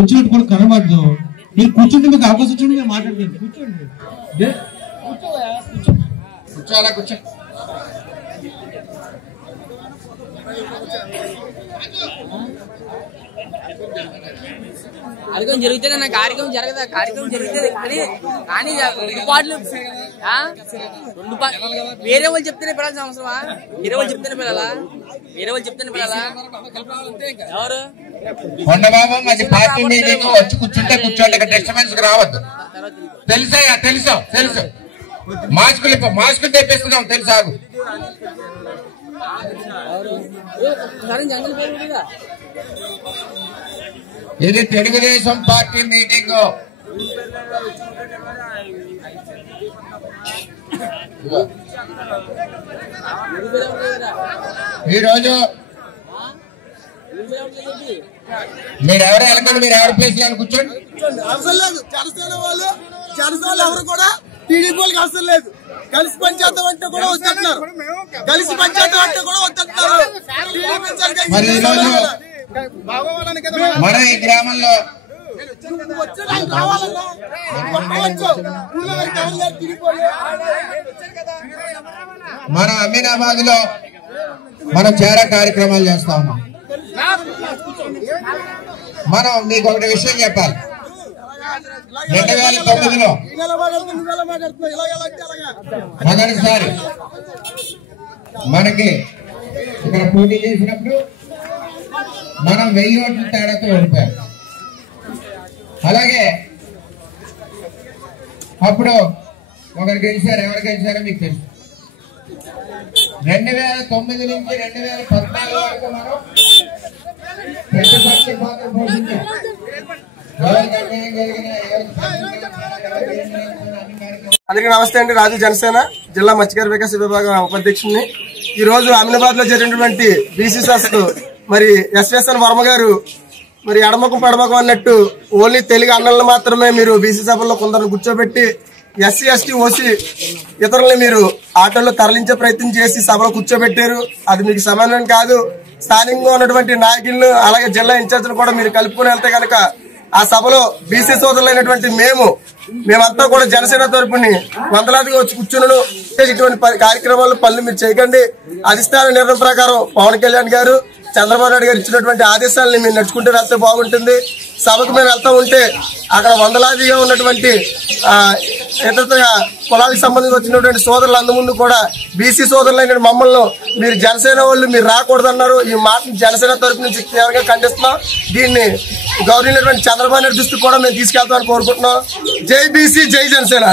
వచ్చినట్టు కూడా కనబడదు. మీరు కూర్చుంటే మీకు అవకాశం వచ్చింది మేము మాట్లాడలేదు. కూర్చోండి, కూర్చోాలా కూర్చో. కార్యక్రమం జరుగుతుంది నా కార్యక్రమం జరగదా? కార్యక్రమం జరుగుతుంది కానీ కానీ రెండు పాటలు వేరే వాళ్ళు చెప్తేనే పిల్లలు అవసరమా? వేరే వాళ్ళు చెప్తేనే పిల్లలా? వేరే వాళ్ళు చెప్తేనే పిల్లలా? ఎవరు కొండబాబు అది పార్టీ మీటింగ్ వచ్చి కూర్చుంటే కూర్చోండి, ఇక్కడ డిస్టర్బెన్స్ రావద్దు. తెలుసా? తెలుసు. మాస్కులు తెప్పిస్తున్నాం తెలుసా? ఇది తెలుగుదేశం పార్టీ మీటింగ్. ఈరోజు మీరెవరు వెళ్ళకండి, మీరు ఎవరి ప్లేస్ లో కూర్చోండి. అవసరం లేదు. జనసేన ఎవరు కూడా టీడీపీ వాళ్ళకి అవసరం లేదు. కలిసి పనిచేద్దాం అంటే కూడా వద్దంటున్నారు. మరి ఈరోజు మన ఈ గ్రామంలో మన అమీనాబాద్ లో మనం చాలా కార్యక్రమాలు చేస్తా ఉన్నాం. మనం మీకు ఒకటి విషయం చెప్పాలి. 2009లో మొదటిసారి మనకి ఇక్కడ పోటీ చేసినప్పుడు మనం 1000 ఓట్ల తేడాతో ఓడిపోయాం. అలాగే అప్పుడు ఒకరు గెలిచారు. ఎవరు గెలిచారో మీకు తెలుసు. 2009 నుంచి 2014 వరకు మనం ప్రతిపక్ష పాత్ర పోషించాం. అందరికీ నమస్తే అండి. రాజు జనసేన జిల్లా మత్స్యకార వికాస విభాగం ఉపాధ్యక్షుడిని. ఈ రోజు అమీనాబాద్ లో జరిగినటువంటి బీసీ సభకు మరి ఎస్ఎస్ఎన్ వర్మ గారు మరి ఎడమకం పడమకం అన్నట్టు ఓన్లీ తెలుగు అన్నలను మాత్రమే మీరు బీసీ సభల్లో కొందరు కూర్చోబెట్టి ఎస్సీ ఎస్టీ ఓసీ ఇతరులని మీరు ఆటోల్లో తరలించే ప్రయత్నం చేసి సభలో కూర్చోబెట్టారు. అది మీకు సమానం కాదు. స్థానికంగా ఉన్నటువంటి నాయకులను అలాగే జిల్లా ఇన్ఛార్జీలు కూడా మీరు కలుపుకొని వెళ్తే కనుక ఆ సభలో బీసీ సోదరులైనటువంటి మేమంతా కూడా జనసేన తరపుని వందలాదిగా వచ్చి కూర్చున్నాను. ఇటువంటి కార్యక్రమాలు పనులు మీరు చేయకండి. అధిష్టాన నిర్ణయం ప్రకారం పవన్ కళ్యాణ్ గారు చంద్రబాబు నాయుడు గారు ఇచ్చినటువంటి ఆదేశాలని మీరు నడుచుకుంటూ వెళ్తే బాగుంటుంది. సభకు మేము వెళ్తా ఉంటే అక్కడ వందలాదిగా ఉన్నటువంటి ఇతర కులాలకు సంబంధించి వచ్చినటువంటి సోదరులు అందముందు కూడా బీసీ సోదరులైన మమ్మల్ని మీరు జనసేన వాళ్ళు మీరు రాకూడదన్నారు. ఈ మాటను జనసేన తరపు నుంచి తీవ్రంగా ఖండిస్తున్నాం. దీన్ని గౌరవించినటువంటి చంద్రబాబు నాయుడు దృష్టికి కూడా మేము తీసుకెళ్తామని కోరుకుంటున్నాం. జై బీసీ, జై జనసేన.